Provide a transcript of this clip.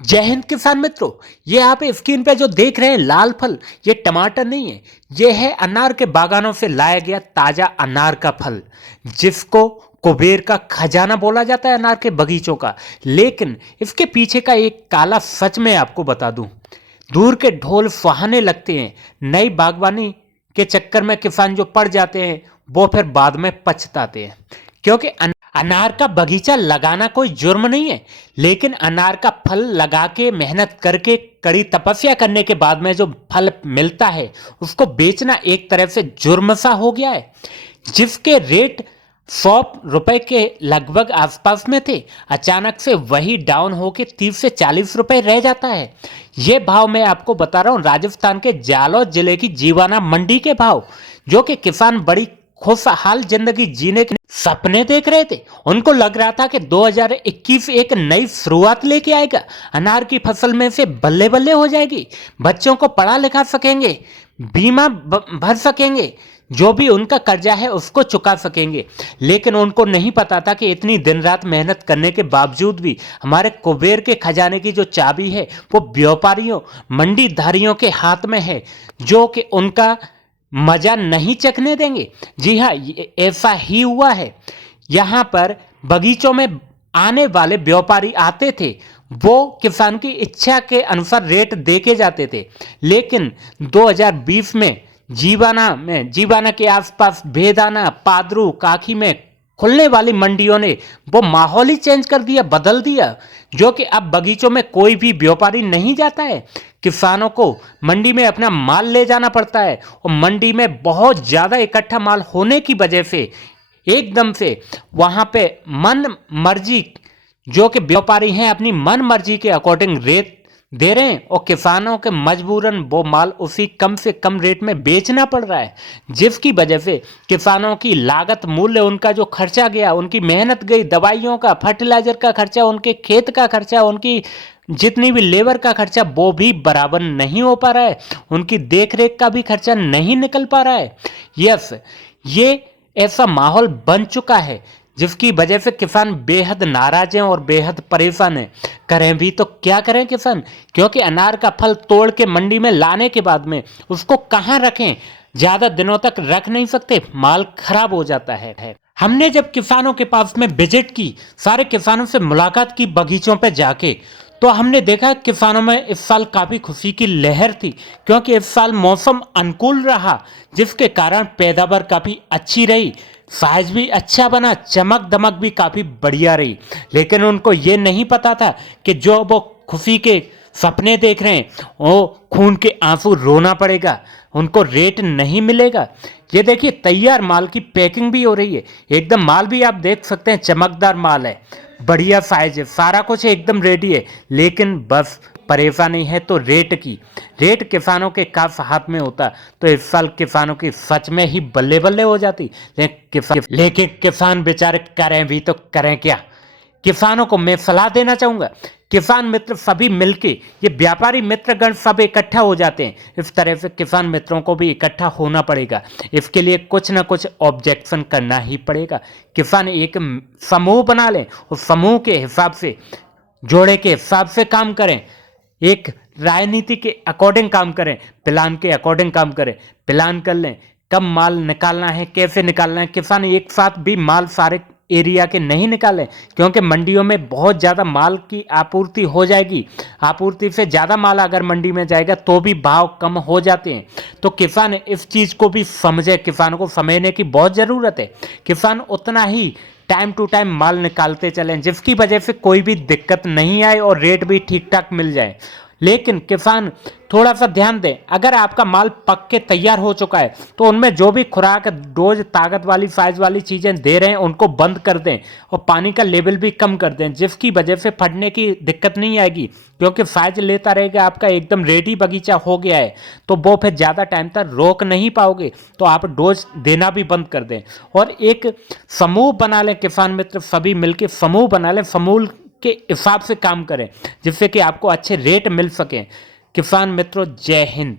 जय हिंद किसान मित्रों। ये आप स्क्रीन पे जो देख रहे हैं लाल फल, ये टमाटर नहीं है, ये है अनार के बागानों से लाया गया ताजा अनार का फल, जिसको कुबेर का खजाना बोला जाता है अनार के बगीचों का। लेकिन इसके पीछे का एक काला सच मैं आपको बता दूं। दूर के ढोल सुहाने लगते हैं, नई बागवानी के चक्कर में किसान जो पड़ जाते हैं वो फिर बाद में पछताते हैं, क्योंकि अनार का बगीचा लगाना कोई जुर्म नहीं है, लेकिन अनार का फल लगा के मेहनत करके कड़ी तपस्या करने के बाद में जो फल मिलता है उसको बेचना एक तरह से जुर्म सा हो गया है। जिसके रेट 100 रुपए के लगभग आसपास में थे, अचानक से वही डाउन होके 30 से 40 रुपए रह जाता है। ये भाव मैं आपको बता रहा हूँ राजस्थान के जालौर जिले की जीवाना मंडी के भाव, जो कि किसान बड़ी खुशहाल जिंदगी जीने के सपने देख रहे थे। उनको लग रहा था कि 2021 एक नई शुरुआत लेके आएगा, अनार की फसल में से बल्ले बल्ले हो जाएगी, बच्चों को पढ़ा लिखा सकेंगे, बीमा भर सकेंगे, जो भी उनका कर्जा है उसको चुका सकेंगे। लेकिन उनको नहीं पता था कि इतनी दिन रात मेहनत करने के बावजूद भी हमारे कुबेर के खजाने की जो चाबी है वो व्यापारियों मंडी धारियों के हाथ में है, जो कि उनका मजा नहीं चखने देंगे। जी हाँ, ऐसा ही हुआ है। यहाँ पर बगीचों में आने वाले व्यापारी आते थे, वो किसान की इच्छा के अनुसार रेट देके जाते थे। लेकिन 2020 में जीवाना के आसपास भेदाना, पादरू, काखी में खुलने वाली मंडियों ने वो माहौल ही चेंज कर दिया, बदल दिया, जो कि अब बगीचों में कोई भी व्यापारी नहीं जाता है। किसानों को मंडी में अपना माल ले जाना पड़ता है, और मंडी में बहुत ज़्यादा इकट्ठा माल होने की वजह से एकदम से वहाँ पे मन मर्जी, जो कि व्यापारी हैं अपनी मन मर्जी के अकॉर्डिंग रेट दे रहे हैं, और किसानों के मजबूरन वो माल उसी कम से कम रेट में बेचना पड़ रहा है, जिसकी वजह से किसानों की लागत मूल्य, उनका जो खर्चा गया, उनकी मेहनत गई, दवाइयों का, फर्टिलाइजर का खर्चा, उनके खेत का खर्चा, उनकी जितनी भी लेबर का खर्चा, वो भी बराबर नहीं हो पा रहा है, उनकी देखरेख का भी खर्चा नहीं निकल पा रहा है। यस, ये ऐसा माहौल बन चुका है जिसकी वजह से किसान बेहद नाराज हैं और बेहद परेशान हैं। करें भी तो क्या करें किसान, क्योंकि अनार का फल तोड़ के मंडी में लाने के बाद में उसको कहाँ रखें, ज़्यादा दिनों तक रख नहीं सकते, माल खराब हो जाता है। हमने जब किसानों के पास में विजिट की, सारे किसानों से मुलाकात की बगीचों पर जाके, तो हमने देखा किसानों में इस साल काफ़ी खुशी की लहर थी, क्योंकि इस साल मौसम अनुकूल रहा, जिसके कारण पैदावार काफ़ी अच्छी रही, साइज भी अच्छा बना, चमक दमक भी काफ़ी बढ़िया रही। लेकिन उनको ये नहीं पता था कि जो वो खुशी के सपने देख रहे हैं वो खून के आंसू रोना पड़ेगा, उनको रेट नहीं मिलेगा। ये देखिए तैयार माल की पैकिंग भी हो रही है, एकदम माल भी आप देख सकते हैं, चमकदार माल है, बढ़िया साइज है, सारा कुछ एकदम रेडी है। लेकिन बस परेशानी है तो रेट की। रेट किसानों के काफ हाथ में होता तो इस साल किसानों की सच में ही बल्ले बल्ले हो जाती। लेकिन किसान बेचारे करें भी तो करें क्या। किसानों को मैं सलाह देना चाहूँगा, किसान मित्र सभी मिलके, ये व्यापारी मित्रगण सब इकट्ठा हो जाते हैं, इस तरह से किसान मित्रों को भी इकट्ठा होना पड़ेगा। इसके लिए कुछ ना कुछ ऑब्जेक्शन करना ही पड़ेगा। किसान एक समूह बना लें और समूह के हिसाब से, जोड़े के हिसाब से काम करें, एक राजनीति के अकॉर्डिंग काम करें, प्लान के अकॉर्डिंग काम करें, प्लान कर लें कब माल निकालना है, कैसे निकालना है। किसान एक साथ भी माल सारे एरिया के नहीं निकालें, क्योंकि मंडियों में बहुत ज़्यादा माल की आपूर्ति हो जाएगी, आपूर्ति से ज़्यादा माल अगर मंडी में जाएगा तो भी भाव कम हो जाते हैं। तो किसान इस चीज़ को भी समझे, किसानों को समझने की बहुत ज़रूरत है। किसान उतना ही टाइम टू टाइम माल निकालते चलें, जिसकी वजह से कोई भी दिक्कत नहीं आए और रेट भी ठीक ठाक मिल जाए। लेकिन किसान थोड़ा सा ध्यान दें, अगर आपका माल पक के तैयार हो चुका है तो उनमें जो भी खुराक, डोज, ताकत वाली, साइज वाली चीज़ें दे रहे हैं उनको बंद कर दें, और पानी का लेवल भी कम कर दें, जिसकी वजह से फटने की दिक्कत नहीं आएगी, क्योंकि साइज लेता रहेगा, आपका एकदम रेडी बगीचा हो गया है तो वो फिर ज़्यादा टाइम तक रोक नहीं पाओगे, तो आप डोज देना भी बंद कर दें। और एक समूह बना लें, किसान मित्र सभी मिलकर समूह बना लें, समूह के हिसाब से काम करें, जिससे कि आपको अच्छे रेट मिल सकें। किसान मित्रों, जय हिंद।